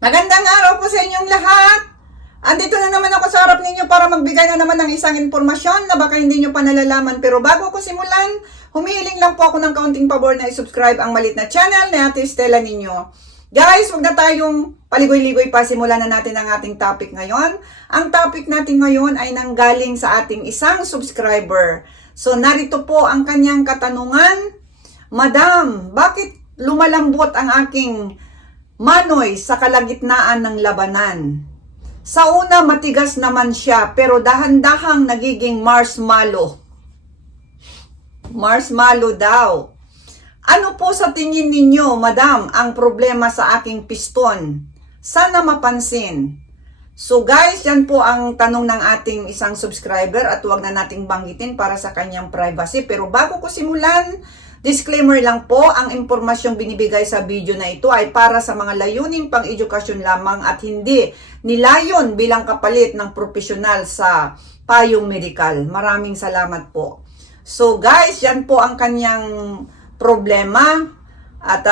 Magandang araw po sa inyong lahat. Andito na naman ako sa harap ninyo para magbigay na naman ng isang impormasyon na baka hindi nyo pa nalalaman. Pero bago ko simulan, humihiling lang po ako ng kaunting pabor na i-subscribe ang malit na channel na Ate Stella ninyo. Guys, huwag na tayong paligoy-ligoy pa. Simulan na natin ang ating topic ngayon. Ang topic natin ngayon ay nanggaling sa ating isang subscriber. So, narito po ang kanyang katanungan. Madam, bakit lumalambot ang aking manoy sa kalagitnaan ng labanan? Sa una, matigas naman siya, pero dahan-dahang nagiging marshmallow. Marshmallow daw. Ano po sa tingin ninyo, madam, ang problema sa aking piston? Sana mapansin. So guys, yan po ang tanong ng ating isang subscriber at huwag na nating banggitin para sa kanyang privacy. Pero bago ko simulan, disclaimer lang po, ang impormasyong binibigay sa video na ito ay para sa mga layuning pang-edukasyon lamang at hindi nilayon bilang kapalit ng profesional sa payong medikal. Maraming salamat po. So guys, yan po ang kanyang problema at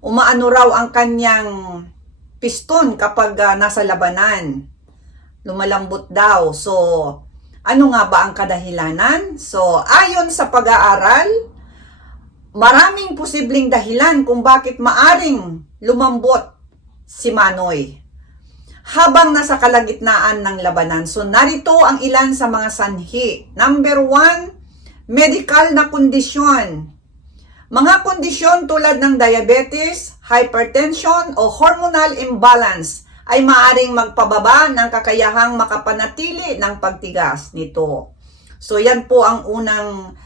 umaano raw ang kanyang piston kapag nasa labanan. Lumalambot daw. So, ano nga ba ang kadahilanan? So, ayon sa pag-aaral, maraming posibleng dahilan kung bakit maaring lumambot si Manoy habang nasa kalagitnaan ng labanan. So, narito ang ilan sa mga sanhi. Number 1, medical na kondisyon. Mga kondisyon tulad ng diabetes, hypertension o hormonal imbalance ay maaring magpababa ng kakayahang makapanatili ng pagtigas nito. So, yan po ang unang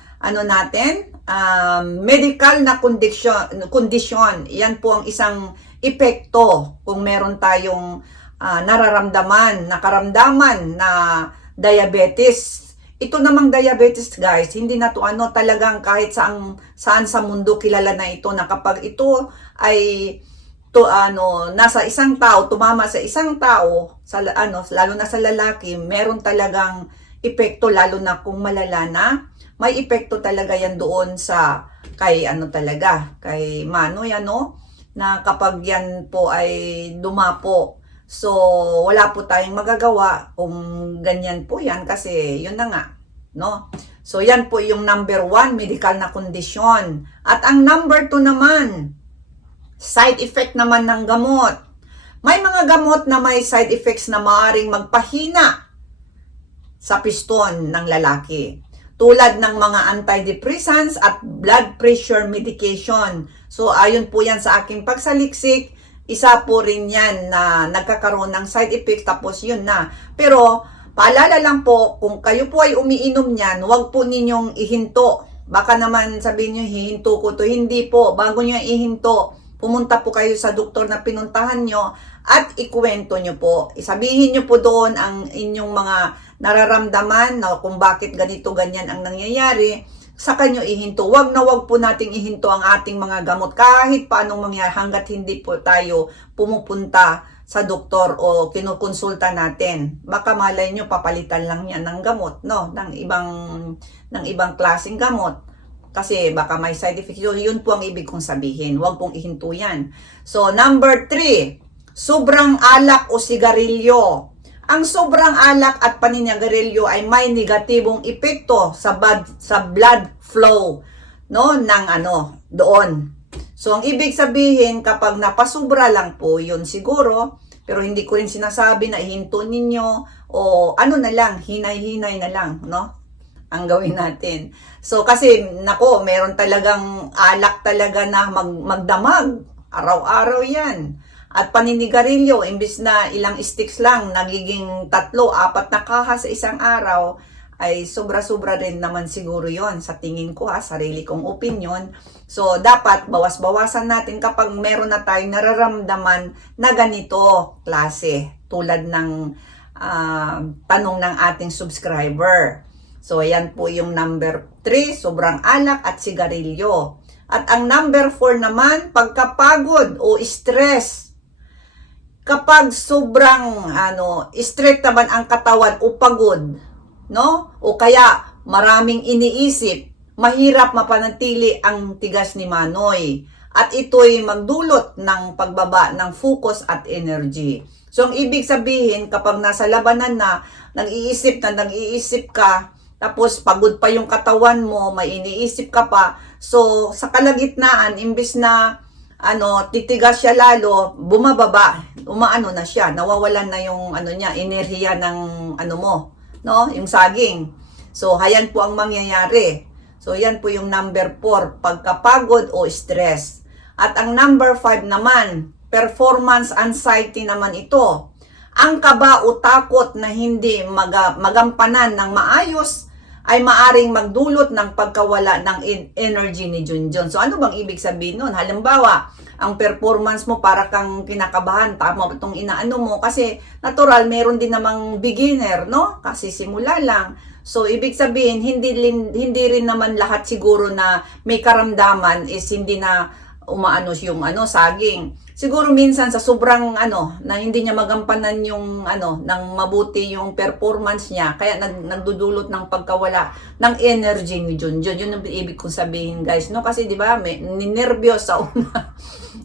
medical na kondisyon. Yan po ang isang epekto kung meron tayong nakaramdaman na diabetes. Ito namang diabetes guys, hindi na to talagang kahit saan sa mundo kilala na ito na kapag ito ay nasa isang tao, tumama sa isang tao, lalo na sa lalaki, meron talagang epekto, lalo na kung malala na, may epekto talaga yan doon sa kay Manoy, na kapag yan po ay dumapo. So, wala po tayong magagawa kung ganyan po yan kasi yun na nga, no? So, yan po yung number 1, medical na kondisyon. At ang number 2 naman, side effect naman ng gamot. May mga gamot na may side effects na maaaring magpahina sa piston ng lalaki. Tulad ng mga antidepressants at blood pressure medication. So, ayon po yan sa aking pagsaliksik, isa po rin yan na nagkakaroon ng side effects, tapos yun na. Pero, paalala lang po, kung kayo po ay umiinom niyan, huwag po ninyong ihinto. Baka naman sabihin nyo, hihinto ko to. Hindi po, bago nyo ihinto, pumunta po kayo sa doktor na pinuntahan nyo at ikuwento nyo po. Isabihin nyo po doon ang inyong mga nararamdaman na kung bakit ganito, ganyan ang nangyayari. Sa kanyo ihinto. Wag po nating ihinto ang ating mga gamot kahit paanong mangyari hanggat hindi po tayo pumupunta sa doktor o kinukonsulta natin. Baka malay nyo papalitan lang yan ng gamot, no? Ng ibang klaseng gamot. Kasi baka may side effects. Yun po ang ibig kong sabihin. Wag pong ihinto yan. So, number 3, sobrang alak o sigarilyo. Ang sobrang alak at paninigarilyo ay may negatibong epekto sa blood flow, no, doon. So ang ibig sabihin, kapag napasubra lang po yun siguro, pero hindi ko rin sinasabi na ihinto ninyo o hinay-hinay na lang, no, ang gawin natin. So kasi meron talagang alak talaga na magdamag, araw-araw yan. At paninigarilyo, imbis na ilang sticks lang, nagiging 3, 4 na kaha sa isang araw, ay sobra-sobra rin naman siguro yon sa tingin ko, sarili kong opinion. So, dapat bawas-bawasan natin kapag meron na tayong nararamdaman na ganito klase, tulad ng tanong ng ating subscriber. So, ayan po yung number 3, sobrang alak at sigarilyo. At ang number 4 naman, pagkapagod o stress. Kapag sobrang stress naman ang katawan o pagod, no? O kaya maraming iniisip, mahirap mapanatili ang tigas ni Manoy. at ito'y magdulot ng pagbaba ng focus at energy. So, ang ibig sabihin, kapag nasa labanan na, nag-iisip ka, tapos pagod pa yung katawan mo, may iniisip ka pa, so sa kalagitnaan, imbis na titigas siya lalo, bumababa, umaano na siya, nawawalan na yung niya, enerhiya ng mo, no? Yung saging. So, hayan po ang mangyayari. So, yan po yung number 4, pagkapagod o stress. At ang number 5 naman, performance anxiety naman ito. Ang kaba o takot na hindi magampanan ng maayos ay maaring magdulot ng pagkawala ng energy ni Junjun. So ano bang ibig sabihin nun? Halimbawa, ang performance mo para kang kinakabahan, tama itong inaano mo kasi natural, meron din namang beginner, no? Kasi simula lang. So ibig sabihin, hindi rin naman lahat siguro na may karamdaman is hindi na umaano yung saging. Siguro minsan sa sobrang na hindi niya magampanan yung ng mabuti yung performance niya, kaya nagdudulot ng pagkawala ng energy ni Junjun. Yun ang ibig kong sabihin, guys, no? Kasi di ba, ninervyos sa una.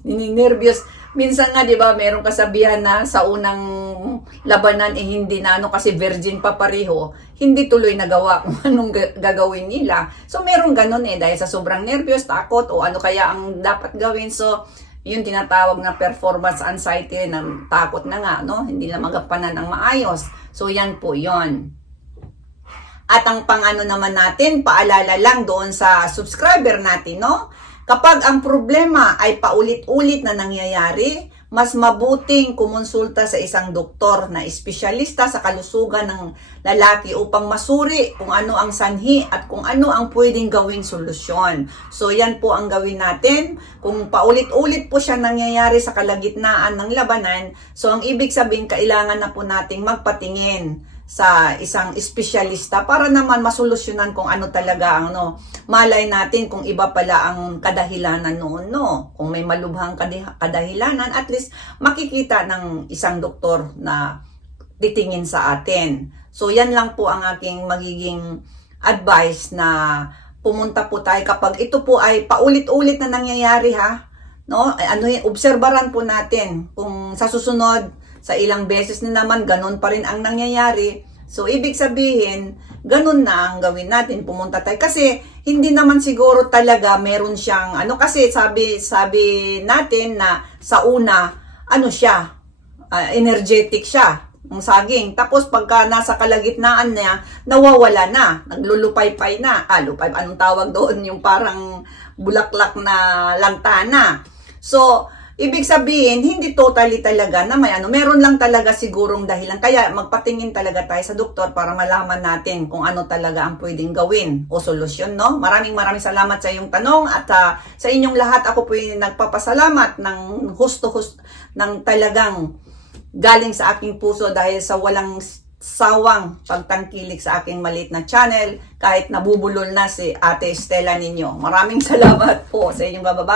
Ninervyos. Minsan nga, di ba, merong kasabihan na sa unang labanan hindi na kasi virgin pa pareho, hindi tuloy nagawa kung anong gagawin nila. So, merong ganun dahil sa sobrang nervyos, takot, o ano kaya ang dapat gawin. So, yun tinatawag na performance anxiety, na takot na nga, no? Hindi na magampanan ng maayos. So, yan po yon. At ang naman natin, paalala lang doon sa subscriber natin, no? Kapag ang problema ay paulit-ulit na nangyayari, mas mabuting kumonsulta sa isang doktor na espesyalista sa kalusugan ng lalaki upang masuri kung ano ang sanhi at kung ano ang pwedeng gawing solusyon. So yan po ang gawin natin. Kung paulit-ulit po siya nangyayari sa kalagitnaan ng labanan, so ang ibig sabihin kailangan na po nating magpatingin sa isang espesyalista para naman masolusyonan kung ano talaga ang malay natin kung iba pala ang kadahilanan noon, no? Kung may malubhang kadahilanan, at least makikita ng isang doktor na titingin sa atin. So yan lang po ang aking magiging advice, na pumunta po tayo kapag ito po ay paulit-ulit na nangyayari, ha? No? Obserbaran po natin kung sa susunod, sa ilang beses na naman, ganun pa rin ang nangyayari. So, ibig sabihin, ganun na ang gawin natin, pumunta tayo. Kasi, hindi naman siguro talaga meron siyang, kasi sabi natin na sa una, siya, energetic siya, ang saging. Tapos, pagka nasa kalagitnaan niya, nawawala na, naglulupay-pay na. Anong tawag doon? Yung parang bulaklak na lantana. So, ibig sabihin, hindi totally talaga na may meron lang talaga sigurong dahilan. Kaya magpatingin talaga tayo sa doktor para malaman natin kung ano talaga ang pwedeng gawin o solusyon, no? Maraming salamat sa iyong tanong, at sa inyong lahat ako po yung nagpapasalamat ng ng talagang galing sa aking puso dahil sa walang sawang pagtangkilik sa aking maliit na channel kahit nabubulol na si Ate Stella ninyo. Maraming salamat po sa inyong bababa.